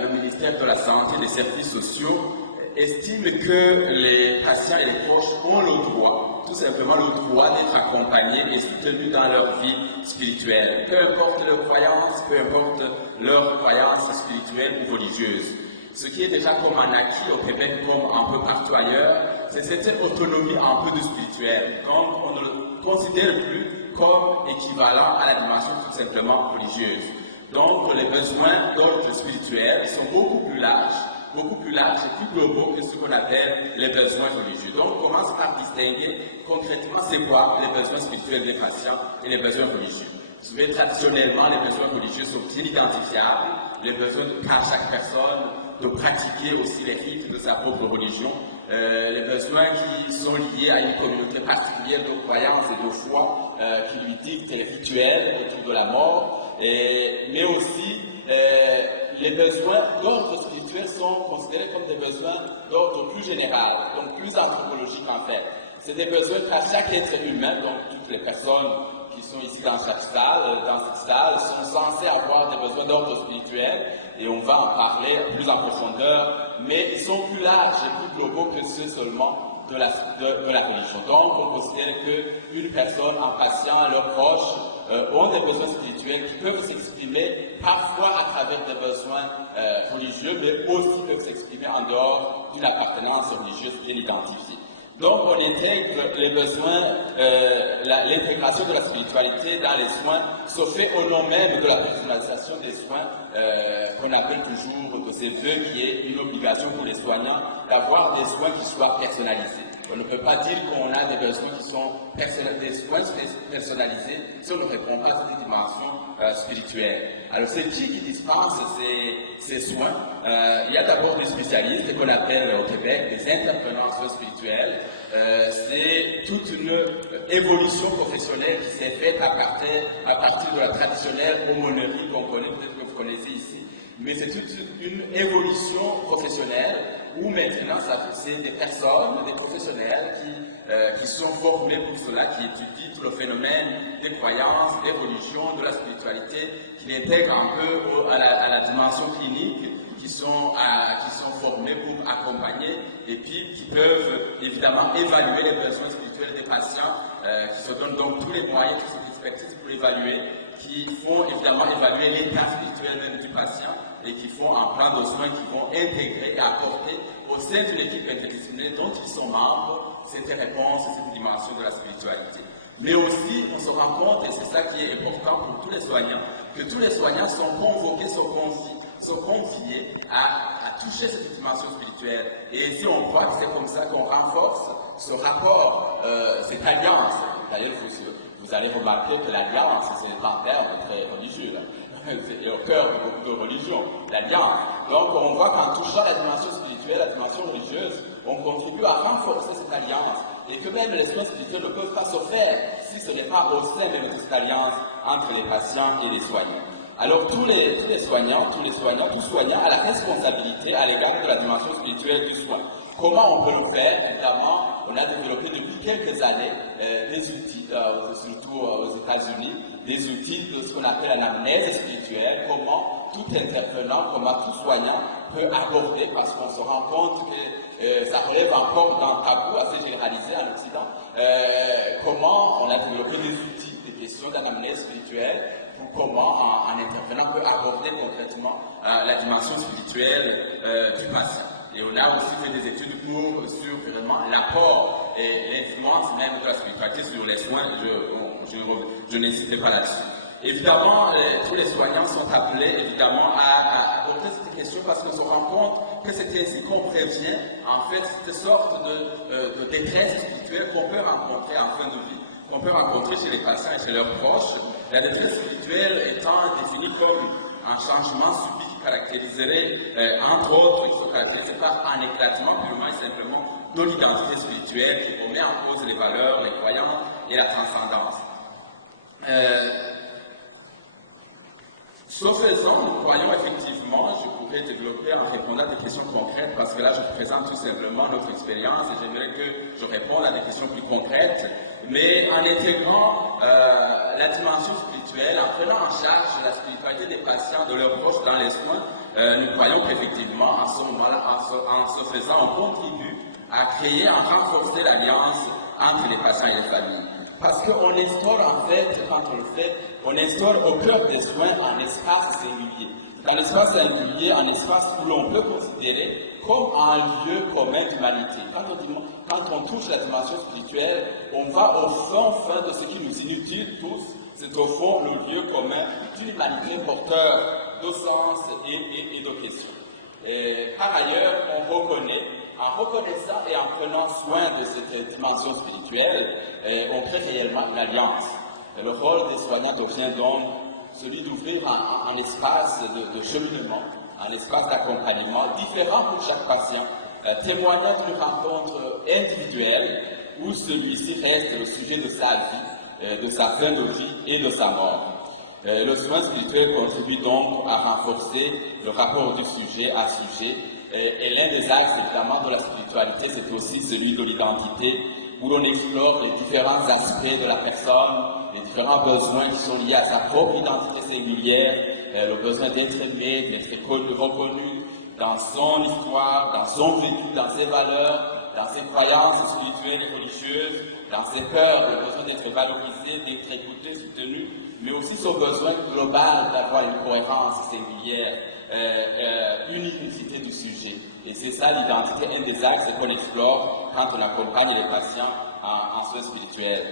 le ministère de la Santé et des Services sociaux estime que les patients et les proches ont le droit, tout simplement le droit d'être accompagnés et soutenus dans leur vie spirituelle, peu importe leur croyance, peu importe leur croyance spirituelle ou religieuse. Ce qui est déjà comme un acquis au Québec, comme un peu partout ailleurs, c'est cette autonomie un peu du spirituel, donc on ne le considère plus comme équivalent à la dimension tout simplement religieuse. Donc les besoins d'ordre spirituel sont beaucoup plus larges et plus globaux que ce qu'on appelle les besoins religieux. Donc on commence par distinguer concrètement c'est quoi les besoins spirituels des patients et les besoins religieux. Vous savez, traditionnellement, les besoins religieux sont identifiables, les besoins qu'a chaque personne de pratiquer aussi les rites de sa propre religion, les besoins qui sont liés à une communauté particulière de croyances et de foi qui lui dictent les rituels autour de la mort, mais aussi les besoins d'ordre spirituel sont considérés comme des besoins d'ordre plus général, donc plus anthropologique en fait. C'est des besoins qu'à chaque être humain, donc toutes les personnes qui sont ici dans cette salle, sont censés avoir des besoins d'ordre spirituel, et on va en parler plus en profondeur, mais ils sont plus larges et plus globaux que ceux seulement de la religion. Donc on considère qu'une personne, un patient, leurs proches, ont des besoins spirituels qui peuvent s'exprimer parfois à travers des besoins religieux, mais aussi peuvent s'exprimer en dehors d'une appartenance religieuse bien identifiée. Donc on intègre les besoins, l'intégration de la spiritualité dans les soins se fait au nom même de la personnalisation des soins qu'on appelle toujours de ces vœux qui est une obligation pour les soignants d'avoir des soins qui soient personnalisés. On ne peut pas dire qu'on a des besoins qui sont des soins personnalisés si on ne répond pas à cette dimension spirituelle. Alors c'est qui dispense ces soins? Il y a d'abord des spécialistes qu'on appelle au Québec des intervenants en soins spirituels. C'est toute une évolution professionnelle qui s'est faite à partir de la traditionnelle aumônerie qu'on connaît, peut-être que vous connaissez ici. Mais c'est toute une évolution professionnelle où maintenant c'est des personnes, des professionnels qui sont formés pour cela, qui étudient tout le phénomène des croyances, des religions, de la spiritualité, qui l'intègrent un peu à la dimension clinique, qui sont formés pour accompagner et puis qui peuvent évidemment évaluer les besoins spirituels des patients, qui se donnent donc tous les moyens, toutes ces expertises pour évaluer, qui font évidemment évaluer l'état spirituel même du patient et qui font un plan de soins qui vont intégrer et apporter au sein d'une équipe interdisciplinaire dont ils sont membres cette réponse, cette dimension de la spiritualité. Mais aussi, on se rend compte, et c'est ça qui est important pour tous les soignants, que tous les soignants sont convoqués, sont conviés à toucher cette dimension spirituelle. Et ici, on voit que c'est comme ça qu'on renforce ce rapport, cette alliance. D'ailleurs, vous allez remarquer que l'alliance, c'est un terme très religieux, là. C'est au cœur de beaucoup de religions, l'alliance. Donc on voit qu'en touchant la dimension spirituelle, la dimension religieuse, on contribue à renforcer cette alliance et que même les soins spirituels ne peuvent pas se faire si ce n'est pas au sein même de cette alliance entre les patients et les soignants. Alors tous les soignants, tout soignant a la responsabilité à l'égard de la dimension spirituelle du soin. Comment on peut le faire? Évidemment, on a développé depuis quelques années des outils, surtout aux États-Unis, des outils de ce qu'on appelle l'anamnèse spirituelle, comment tout intervenant, comment tout soignant peut aborder, parce qu'on se rend compte que ça relève encore d'un tabou assez généralisé en Occident, comment on a développé des outils, des questions d'anamnèse spirituelle, pour comment un intervenant peut aborder concrètement la dimension spirituelle du patient. Et on a aussi fait des études sur vraiment l'apport et l'influence même de la spiritualité sur les soins. Je n'insiste pas là-dessus. Évidemment, tous les soignants sont appelés évidemment à aborder cette question parce qu'on se rend compte que c'est ainsi qu'on prévient en fait cette sorte de détresse spirituelle qu'on peut rencontrer en fin de vie, qu'on peut rencontrer chez les patients et chez leurs proches. La détresse spirituelle étant définie comme un changement subit qui caractériserait, entre autres, il se caractérise par un éclatement purement et simplement de l'identité spirituelle qui remet en cause les valeurs, les croyances et la transcendance. Ce faisant, nous croyons effectivement, je pourrais développer en répondant à des questions concrètes, parce que là je présente tout simplement notre expérience et j'aimerais que je réponde à des questions plus concrètes, mais en intégrant la dimension spirituelle, en prenant en charge la spiritualité des patients, de leurs proches dans les soins, nous croyons qu'effectivement, en ce moment-là, en se faisant, on contribue à créer, à renforcer l'alliance entre les patients et les familles. Parce qu'on instaure en fait, quand on le fait, on instaure au cœur des soins un espace singulier. Un espace singulier, un espace où l'on peut considérer comme un lieu commun d'humanité. Quand on touche la dimension spirituelle, on va au fond de ce qui nous unit tous, c'est au fond le lieu commun d'une humanité porteur de sens et de questions. Et par ailleurs, on reconnaît, en reconnaissant et en prenant soin de cette dimension spirituelle, on crée réellement une alliance. Et le rôle des soignants devient donc celui d'ouvrir un espace de cheminement, un espace d'accompagnement différent pour chaque patient, témoignant d'une rencontre individuelle où celui-ci reste le sujet de sa vie, de sa fin de vie et de sa mort. Le soin spirituel contribue donc à renforcer le rapport du sujet à sujet. Et l'un des axes, évidemment, de la spiritualité, c'est aussi celui de l'identité, où l'on explore les différents aspects de la personne, les différents besoins qui sont liés à sa propre identité singulière, le besoin d'être aimé, d'être reconnu dans son histoire, dans son vécu, dans ses valeurs, dans ses croyances spirituelles et religieuses, dans ses peurs, le besoin d'être valorisé, d'être écouté, soutenu, mais aussi son besoin global d'avoir une cohérence singulière, une unicité du sujet. Et c'est ça l'identité, un des axes qu'on explore quand on accompagne les patients en soins spirituels.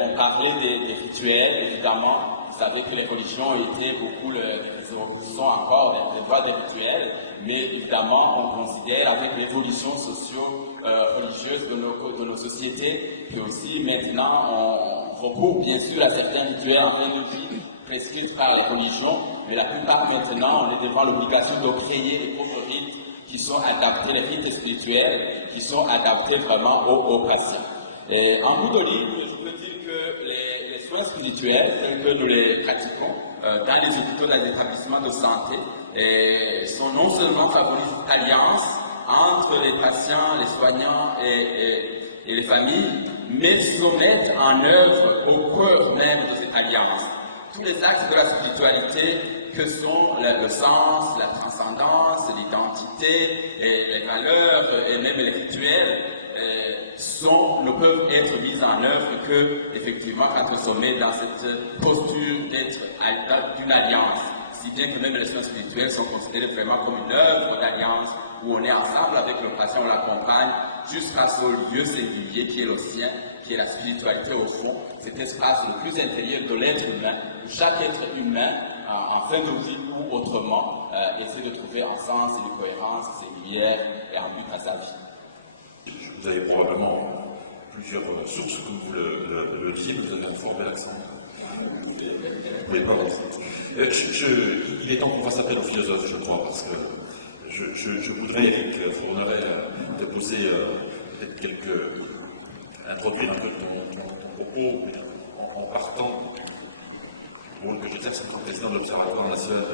On parlait des rituels, évidemment. Vous savez que les religions étaient beaucoup, sont encore des voies des rituels, mais évidemment, on considère avec l'évolution socio-religieuse de nos sociétés que aussi maintenant on recourt bien sûr à certains rituels en fin de vie prescrits par les religions, mais la plupart maintenant, on est devant l'obligation de créer des propres rites qui sont adaptés, les rites spirituels, qui sont adaptés vraiment aux patients. Et en bout de ligne, je peux dire que les soins spirituels, tels que nous les pratiquons dans les hôpitaux, dans les établissements de santé, sont non seulement favorisent l'alliance entre les patients, les soignants et les familles, mais se mettent en œuvre au cœur même de cette alliance. Tous les axes de la spiritualité que sont le sens, la transcendance, l'identité, les valeurs et même les rituels ne peuvent être mis en œuvre que, effectivement, quand on se met dans cette posture d'être d'une alliance. Si bien que même les soins spirituels sont considérés vraiment comme une œuvre d'alliance où on est ensemble avec le patient, on l'accompagne jusqu'à ce lieu singulier qui est le sien, qui est la spiritualité au fond, cet espace le plus intérieur de l'être humain, où chaque être humain, en fin de vie ou autrement, essaie de trouver un sens et une cohérence singulière et un but à sa vie. Vous avez probablement plusieurs sources que vous le disiez, vous avez un fort bel accent. Vous pouvez pas il est temps qu'on fasse appel aux philosophes, je crois, parce que Je voudrais, Eric Fourneray, peut-être introduire un peu ton propos, en partant du rôle que j'exerce comme président de l'Observatoire national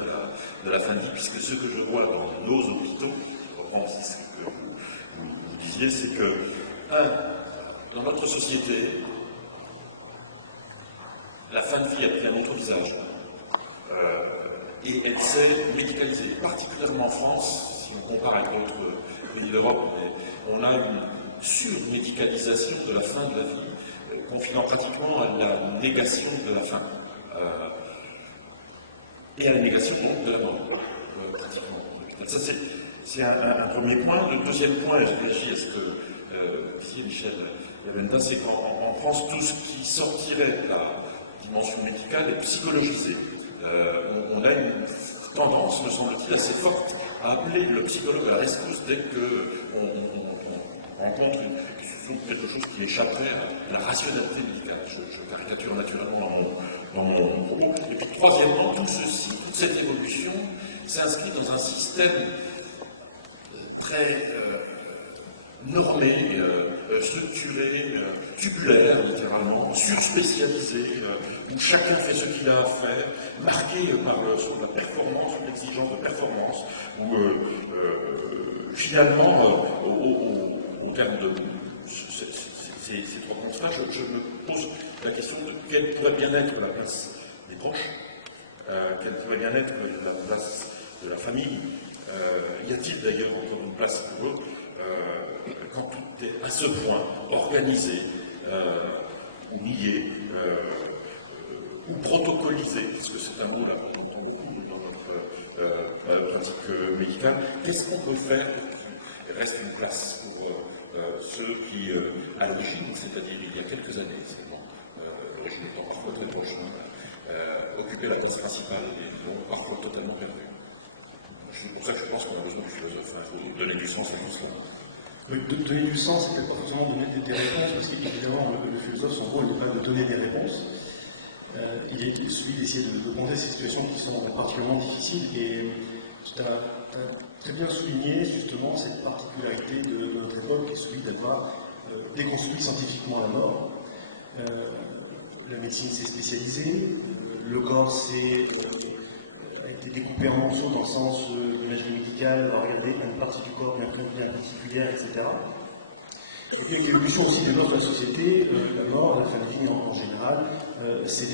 de la fin de vie, puisque ce que je vois dans nos hôpitaux, ce que vous disiez, c'est que, dans notre société, la fin de vie a pris un autre visage. Et elle s'est médicalisée, particulièrement en France, si on compare avec d'autres pays d'Europe, on a une surmédicalisation de la fin de la vie, confinant pratiquement à la négation de la fin. Et à la négation de la mort, pratiquement. Ça, c'est un premier point. Le deuxième point, et je réagis à ce que disait Michel Lavenda, c'est qu'en France, tout ce qui sortirait de la dimension médicale est psychologisé. On a une tendance, me semble-t-il, assez forte à appeler le psychologue à la rescousse dès qu'on rencontre quelque chose qui échapperait à la rationalité médicale. Je caricature naturellement dans mon propos. Et puis troisièmement, tout ceci, toute cette évolution s'inscrit dans un système très normé, structuré, tubulaire littéralement, surspécialisé, où chacun fait ce qu'il a à faire, marqué par la performance, l'exigence de performance, où finalement, au terme de ces trois constats, je me pose la question de quelle pourrait bien être la place des proches, quelle pourrait bien être la place de la famille, y a-t-il d'ailleurs encore une place pour eux quand tout est à ce point organisé, ou lié, ou protocolisé, parce que c'est un mot là qu'on entend beaucoup dans notre pratique médicale, qu'est-ce qu'on peut faire pour qu'il reste une place pour ceux qui, à l'origine, c'est-à-dire il y a quelques années seulement, l'origine étant parfois très proche, occupaient la place principale et l'ont parfois totalement perdue. C'est pour ça que je pense qu'on a besoin de philosophes, il faut donner du sens à tout cela. Donner du sens, c'est pas forcément donner des réponses, parce qu'évidemment, le philosophe, son rôle n'est pas de donner des réponses. Il est celui d'essayer de penser ces situations qui sont particulièrement difficiles. Et tu as très bien souligné justement cette particularité de notre époque, qui est celui d'avoir déconstruit scientifiquement la mort. La médecine s'est spécialisée, le corps a été découpé en morceaux dans le sens de l'imagerie médicale, on va regarder une partie du corps bien particulière, etc. Et puis avec l'évolution aussi des normes de la société, la mort, la fin de vie en général, s'est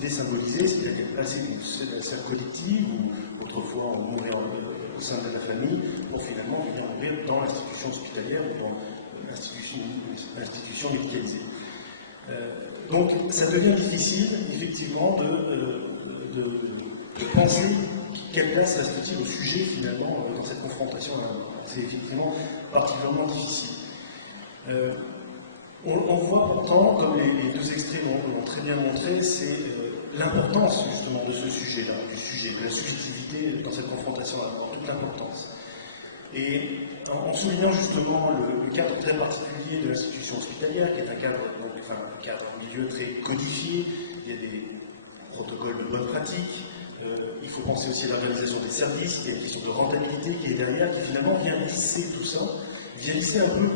désymbolisée, c'est-à-dire qu'elle est passée d'une sphère collective, où autrefois on mourait au sein de la famille, pour finalement venir mourir dans l'institution hospitalière ou dans l'institution médicalisée. Donc ça devient difficile, effectivement, de penser quelle place reste-t-il au sujet, finalement, dans cette confrontation à la mort. C'est effectivement particulièrement difficile. On voit pourtant, comme les deux extraits l'ont très bien montré, c'est l'importance justement de ce sujet-là, de la subjectivité dans cette confrontation à la mort, toute l'importance. Et en soulignant justement le cadre très particulier de l'institution hospitalière, qui est un cadre, un milieu très codifié, il y a des protocoles de bonne pratique, il faut penser aussi à l'organisation des services, il y a une question de rentabilité qui est derrière, qui finalement vient lisser tout ça, vient lisser un peu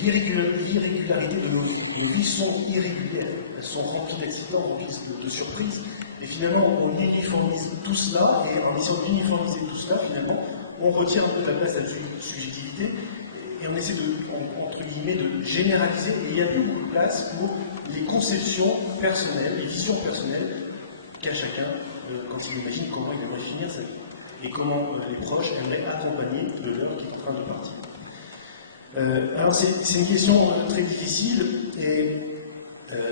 l'irrégularité de nos vies. Nos vies sont irrégulières, elles sont remplies d'accidents, remplies de surprises, et finalement on uniformise tout cela, et en essayant d'uniformiser tout cela, finalement, on retire un peu de la place à la subjectivité, et on essaie entre guillemets, de généraliser, et il y a beaucoup de place pour les conceptions personnelles, les visions personnelles qu'a chacun quand il imagine comment il aimerait finir sa vie, et comment les proches aimeraient accompagner le leur qui est en train de partir. Alors c'est une question très difficile, et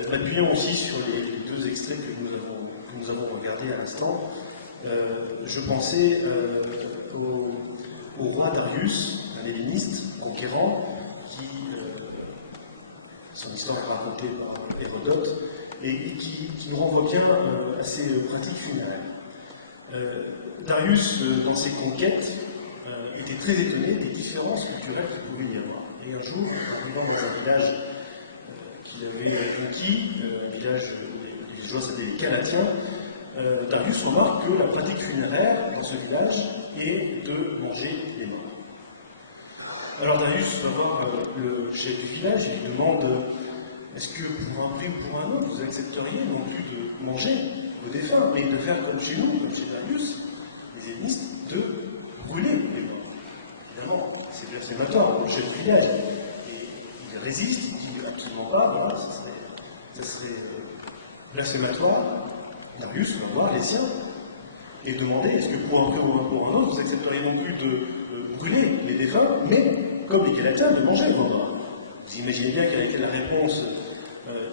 m'appuyant aussi sur les deux extraits que nous avons regardés à l'instant, je pensais au roi Darius, un helléniste conquérant, qui, son histoire est racontée par Hérodote, et qui nous renvoie bien à ses pratiques funéraires. Darius, dans ses conquêtes, était très étonné des différences culturelles qu'il pouvait y avoir. Et un jour, en arrivant dans un village qu'il avait conquis, un village où les villageois s'appelaient les Calatiens, Darius remarque que la pratique funéraire dans ce village et de manger les morts. Alors Darius va voir le chef du village et lui demande est-ce que pour un prix ou pour un autre, vous accepteriez non plus de manger vos défunts, mais de faire comme chez nous, comme chez Darius, les hellénistes, de brûler les morts. Évidemment, c'est blasphématoire, le chef du village. Et il résiste, il dit absolument pas, voilà, ça serait blasphématoire. Darius va voir les siens et demander est-ce que pour un prix ou pour un autre, vous accepteriez non plus de brûler les défunts, mais comme les Galatins, de manger vos morts. Vous imaginez bien quelle est la réponse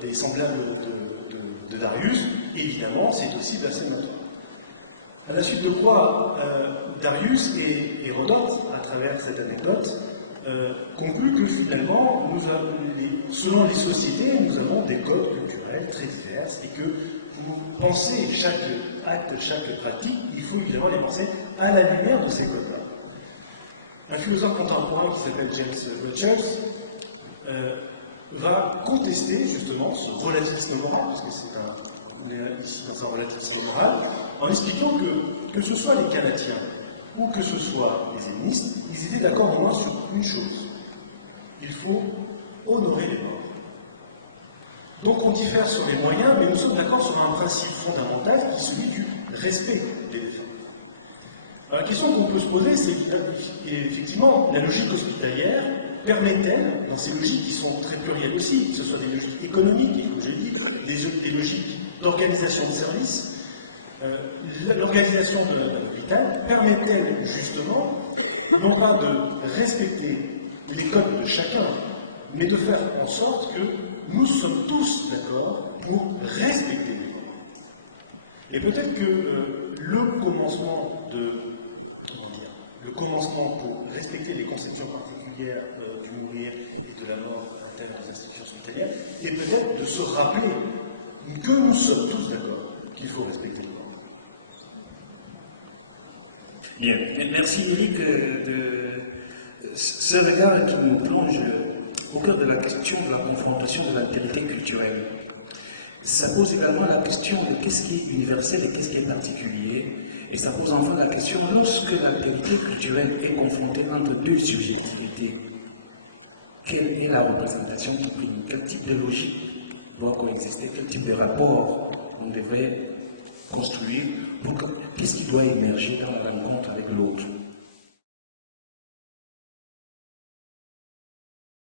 des semblables de Darius. Évidemment, c'est aussi blasphématoire. À la suite de quoi, Darius et Hérodote, à travers cette anecdote, concluent que finalement, selon les sociétés, nous avons des codes culturels très divers et que pour penser chaque acte, chaque pratique, il faut évidemment les penser à la lumière de ces codes-là. Un philosophe contemporain qui s'appelle James Rogers va contester justement ce relativisme moral, parce que on est ici dans un relativisme moral, en expliquant que ce soit les Galatiens ou que ce soit les hellénistes, ils étaient d'accord au moins sur une chose. Il faut honorer les morts. Donc on diffère sur les moyens, mais nous sommes d'accord sur un principe fondamental qui est celui du respect des défunts. Alors la question qu'on peut se poser, c'est effectivement la logique hospitalière permet-elle, dans ces logiques qui sont très plurielles aussi, que ce soit des logiques économiques, comme je l'ai dit, des logiques d'organisation de services, l'organisation de l'hôpital permet-elle justement, non pas de respecter les codes de chacun, mais de faire en sorte que nous sommes tous d'accord pour respecter les codes. Et peut-être que le commencement pour respecter les conceptions particulières du mourir et de la mort interne des institutions hospitalières est peut-être de se rappeler que nous sommes tous d'accord qu'il faut respecter les morts. Bien, merci Éric de ce regard qui nous plonge au cœur de la question de la confrontation de l'altérité culturelle. Ça pose également la question de qu'est-ce qui est universel et qu'est-ce qui est particulier. Et ça pose enfin la question, lorsque l'altérité culturelle est confrontée entre deux subjectivités, quelle est la représentation qui prime? Quel type de logique doit coexister? Quel type de rapport on devrait construire? Qu'est-ce qui doit émerger dans la rencontre avec l'autre?